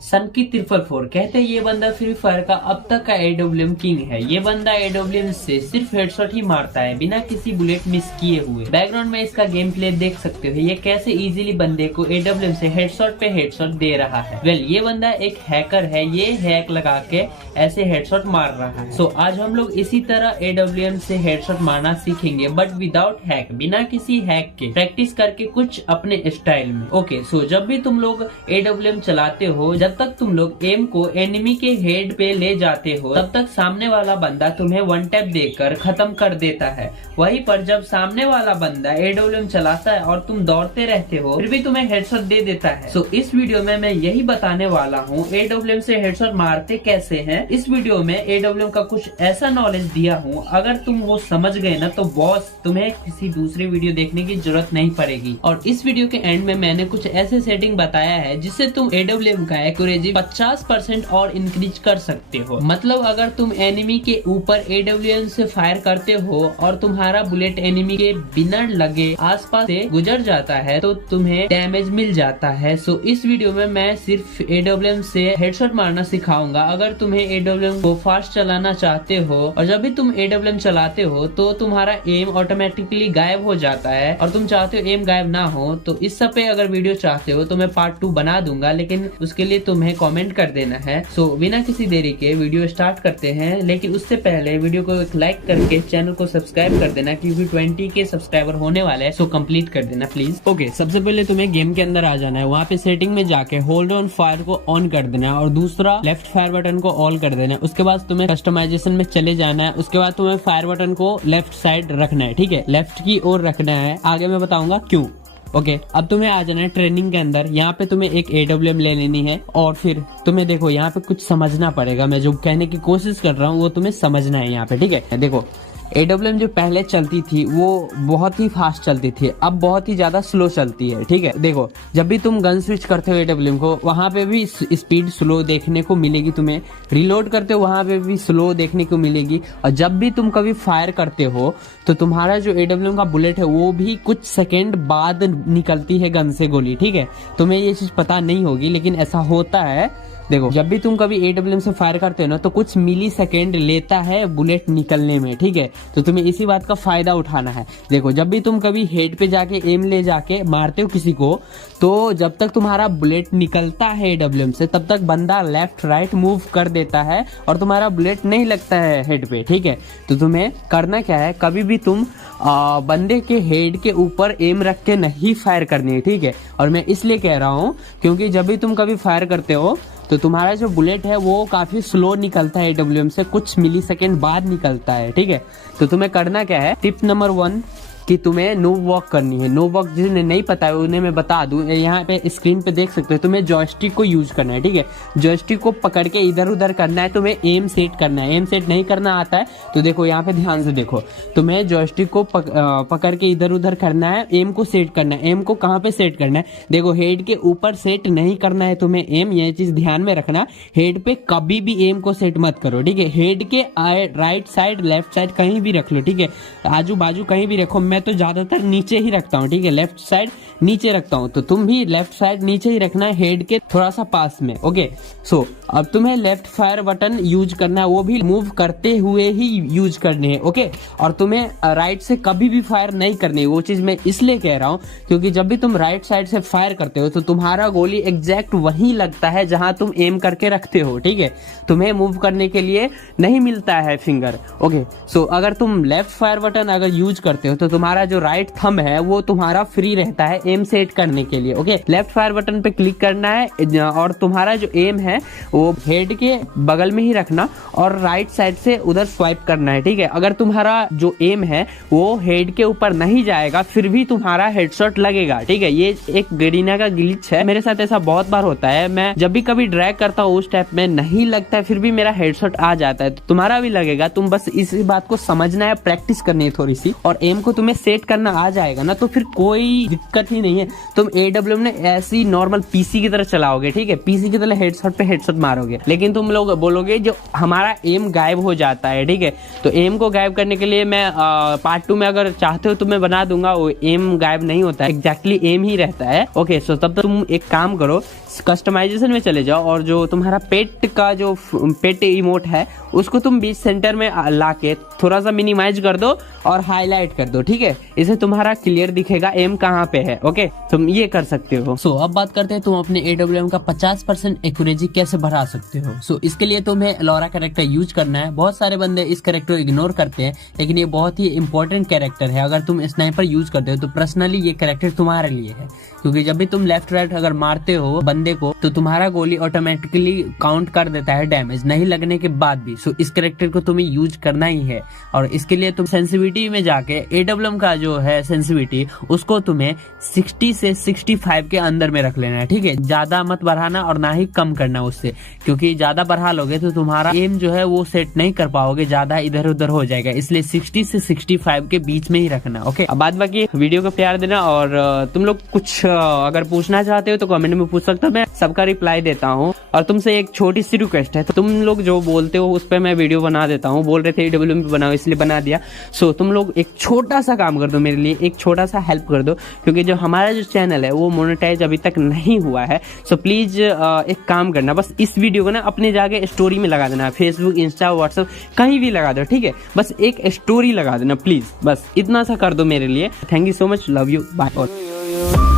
सनकी 444 कहते हैं ये बंदा फ्री फायर का अब तक का एडब्ल्यूएम किंग है। ये बंदा एडब्ल्यूएम से सिर्फ हेडशॉट ही मारता है बिना किसी बुलेट मिस किए हुए। बैकग्राउंड में इसका गेम प्ले देख सकते हो, ये कैसे इजीली बंदे को एडब्ल्यूएम से हेडशॉट पे हेडशॉट दे रहा है। वेल ये बंदा एक हैकर है, ये हैक लगा के ऐसे हेडशॉट मार रहा है। सो आज हम लोग इसी तरह एडब्ल्यूएम से हेडशॉट मारना सीखेंगे, बट विदाउट हैक, बिना किसी हैक के, प्रैक्टिस करके कुछ अपने स्टाइल में। ओके, सो जब भी तुम लोग एडब्ल्यूएम चलाते हो, जब तक तुम लोग एम को एनिमी के हेड पे ले जाते हो, तब तक सामने वाला बंदा तुम्हें वन टैप देकर खत्म कर देता है। वहीं पर जब सामने वाला बंदा एडब्ल्यूएम चलाता है और तुम दौड़ते रहते हो, फिर भी तुम्हें हेडशॉट दे देता है। सो इस वीडियो में मैं यही बताने वाला हूँ एडब्ल्यूएम से हेडशॉट मारते कैसे हैं। इस वीडियो में एडब्ल्यूएम का कुछ ऐसा नॉलेज दिया हूँ, अगर तुम वो समझ गए ना तो बॉस तुम्हें किसी दूसरी वीडियो देखने की जरूरत नहीं पड़ेगी। और इस वीडियो के एंड में मैंने कुछ ऐसे सेटिंग बताया है जिससे तुम एडब्ल्यूएम का एक्यूरेसी 50% और इंक्रीज कर सकते हो। मतलब अगर तुम एनिमी के ऊपर एडब्ल्यूएम से फायर करते हो और तुम्हारा बुलेट एनिमी के बिना लगे आसपास से गुजर जाता है तो तुम्हें डैमेज मिल जाता है। सो इस वीडियो में मैं सिर्फ एडब्ल्यूएम से हेडशॉट मारना सिखाऊंगा। अगर तुम्हें एडब्ल्यूएम को फास्ट चलाना चाहते हो और जब भी तुम एडब्ल्यूएम चलाते हो तो तुम्हारा एम ऑटोमेटिकली गायब हो जाता है और तुम चाहते हो एम गायब ना हो, तो इस सब पे अगर वीडियो चाहते हो तो मैं पार्ट 2 बना दूंगा, लेकिन उसके लिए तुम्हें कमेंट कर देना है। सो बिना किसी देरी के वीडियो स्टार्ट करते हैं, लेकिन उससे पहले वीडियो को एक लाइक करके चैनल को सब्सक्राइब कर देना, क्योंकि 20 के सब्सक्राइबर होने वाले हैं। सो कंप्लीट कर देना प्लीज। ओके, सबसे पहले तुम्हें गेम के अंदर आ जाना है, वहाँ पे सेटिंग में जाके होल्ड ऑन फायर को ऑन कर देना है और दूसरा लेफ्ट फायर बटन को ऑन कर देना है। उसके बाद तुम्हें कस्टमाइजेशन में चले जाना है। उसके बाद तुम्हें फायर बटन को लेफ्ट साइड रखना है, ठीक है, लेफ्ट की ओर रखना है। आगे मैं बताऊंगा क्यों। ओके, अब तुम्हें आ जाना है ट्रेनिंग के अंदर। यहाँ पे तुम्हें एक एडब्ल्यूएम ले लेनी है और फिर तुम्हें देखो यहाँ पे कुछ समझना पड़ेगा। मैं जो कहने की कोशिश कर रहा हूँ वो तुम्हें समझना है यहाँ पे, ठीक है। देखो एडब्ल्यूएम जो पहले चलती थी वो बहुत ही फास्ट चलती थी, अब बहुत ही ज्यादा स्लो चलती है, ठीक है। देखो जब भी तुम गन स्विच करते हो एडब्ल्यूएम को, वहां पे भी स्पीड स्लो देखने को मिलेगी तुम्हें। रिलोड करते हो वहां पे भी स्लो देखने को मिलेगी। और जब भी तुम कभी फायर करते हो तो तुम्हारा जो एडब्ल्यूएम का बुलेट है वो भी कुछ सेकेंड बाद निकलती है गन से गोली, ठीक है। तुम्हें ये चीज पता नहीं होगी लेकिन ऐसा होता है। देखो जब भी तुम कभी एडब्ल्यूएम से फायर करते हो ना तो कुछ मिली सेकेंड लेता है बुलेट निकलने में, ठीक है। तो तुम्हें इसी बात का फायदा उठाना है। देखो जब भी तुम कभी हेड पे जाके एम ले जाके मारते हो किसी को, तो जब तक तुम्हारा बुलेट निकलता है एडब्ल्यूएम से तब तक बंदा लेफ्ट राइट मूव कर देता है और तुम्हारा बुलेट नहीं लगता है हेड पे, ठीक है। तो तुम्हें करना क्या है, कभी भी तुम बंदे के हेड के ऊपर एम रख के नहीं फायर करनी है, ठीक है। और मैं इसलिए कह रहा हूँ क्योंकि जब भी तुम कभी फायर करते हो तो तुम्हारा जो बुलेट है वो काफी स्लो निकलता है एडब्ल्यूएम से, कुछ मिली सेकेंड बाद निकलता है, ठीक है। तो तुम्हें करना क्या है, टिप नंबर 1 कि तुम्हें नो वॉक करनी है। नो वॉक जिन्हें नहीं पता है उन्हें मैं बता दूं, यहाँ पे स्क्रीन पे देख सकते हो, तुम्हें जॉयस्टिक को यूज करना है, ठीक है। जॉयस्टिक को पकड़ के इधर उधर करना है, तुम्हें एम सेट करना है। एम सेट नहीं करना आता है तो देखो यहाँ पे ध्यान से देखो, तुम्हें जॉयस्टिक को पकड़ के इधर उधर करना है, एम को सेट करना है। एम को कहाँ पे सेट करना है, देखो हेड के ऊपर सेट नहीं करना है तुम्हें एम, ये चीज ध्यान में रखना। हेड पे कभी भी एम को सेट मत करो, ठीक है। हेड के राइट साइड लेफ्ट साइड कहीं भी रख लो, ठीक है, आजू बाजू कहीं भी रखो। मैं तो ज्यादातर नीचे ही रखता हूँ, ठीक है, लेफ्ट साइड नीचे रखता हूँ, तो तुम भी लेफ्ट साइड नीचे ही रखना है, हेड के थोड़ा सा पास में। ओके, सो अब तुम्हें लेफ्ट फायर बटन यूज करना है, वो भी मूव करते हुए ही यूज करने हैं, ओके। और तुम्हें राइट से कभी भी फायर नहीं करनी है। वो चीज मैं इसलिए कह रहा हूँ क्योंकि जब भी तुम राइट साइड से फायर करते हो तो तुम्हारा गोली एग्जैक्ट वहीं लगता है जहां तुम एम करके रखते हो, ठीक है। तुम्हें मूव करने के लिए नहीं मिलता है फिंगर, ओके। सो अगर तुम लेफ्ट फायर बटन अगर यूज करते हो तो तुम्हारा जो राइट थंब है वो तुम्हारा फ्री रहता है एम सेट करने के लिए, ओके। लेफ्ट फायर बटन पे क्लिक करना है और तुम्हारा जो एम है वो हेड के बगल में ही रखना और राइट साइड से उधर स्वाइप करना है, ठीक है। अगर तुम्हारा जो एम है वो हेड के ऊपर नहीं जाएगा फिर भी तुम्हारा हेडशॉट लगेगा, ठीक है। ये एक गरीना का ग्लिच है, मेरे साथ ऐसा बहुत बार होता है। मैं जब भी कभी ड्रैग करता हूँ उस टाइप में नहीं लगता है, फिर भी मेरा हेडशॉट आ जाता है। तो तुम्हारा भी लगेगा, तुम बस इस बात को समझना है, प्रैक्टिस करनी है थोड़ी सी। और एम को तुम्हें तुम्हें सेट करना आ जाएगा ना तो फिर कोई दिक्कत ही नहीं है। तुम AWM ने ऐसी नॉर्मल पीसी की तरह चलाओगे, ठीक है, पीसी की तरह हेडशॉट पे हेडशॉट मारोगे। लेकिन तुम लोग बोलोगे जो हमारा एम गायब हो जाता है, ठीक है, तो एम को गायब करने के लिए मैं पार्ट 2 में अगर चाहते हो तो मैं बना दूंगा। वो एम गायब नहीं होता है, एग्जैक्टली एम ही रहता है। ओके, सो तब तुम एक काम करो, कस्टमाइजेशन में चले जाओ और जो तुम्हारा पेट का जो पेट इमोट है उसको तुम बीच सेंटर में लाके थोड़ा सा मिनिमाइज कर दो और हाईलाइट कर दो, ठीक है, इसे तुम्हारा क्लियर दिखेगा एम कहाँ पे है। ओके, तुम ये कर सकते हो। सो अब बात करते हैं तुम अपने AWM का 50% एक्यूरेसी कैसे बढ़ा सकते हो। सो इसके लिए तुम्हें लॉरा कैरेक्टर यूज करना है। बहुत सारे बंदे इस कैरेक्टर को इग्नोर करते हैं, लेकिन ये बहुत ही इंपॉर्टेंट कैरेक्टर है। अगर तुम स्नाइपर यूज करते हो तो पर्सनली ये कैरेक्टर तुम्हारे लिए है, क्योंकि जब भी तुम लेफ्ट राइट अगर मारते हो बंदे को तो तुम्हारा गोली ऑटोमेटिकली काउंट कर देता है डैमेज नहीं लगने के बाद भी। सो इस कैरेक्टर को तुम्हें यूज करना ही है और इसके लिए तुम सेंसिटिविटी में जाके AWM का जो है सेंसिटिविटी उसको तुम्हें 60 से 65 के अंदर में रख लेना है, ठीक है, ज्यादा मत बढ़ाना और ना ही कम करना उससे, क्योंकि ज्यादा बढ़ा लोगे तो तुम्हारा एम जो है वो सेट नहीं कर पाओगे, ज्यादा इधर उधर हो जाएगा। इसलिए 60 से 65 के बीच में ही रखना। ओके, अब बाद बाकी वीडियो को प्यार देना और तुम लोग कुछ अगर पूछना चाहते हो तो कमेंट में पूछ सकते हो, मैं सबका रिप्लाई देता हूँ। और तुमसे एक छोटी सी रिक्वेस्ट है, तो तुम लोग जो बोलते हो उस पर मैं वीडियो बना देता हूँ। बोल रहे थे AWM पे बनाओ, इसलिए बना दिया। सो तुम लोग एक छोटा सा काम कर दो मेरे लिए, एक छोटा सा हेल्प कर दो, क्योंकि जो हमारा जो चैनल है वो मोनेटाइज अभी तक नहीं हुआ है। सो प्लीज एक काम करना, बस इस वीडियो को ना अपने जाके स्टोरी में लगा देना, फेसबुक, इंस्टा, व्हाट्सएप कहीं भी लगा दो, ठीक है, बस एक स्टोरी लगा देना प्लीज, बस इतना सा कर दो मेरे लिए। Thank you so much, love you, bye.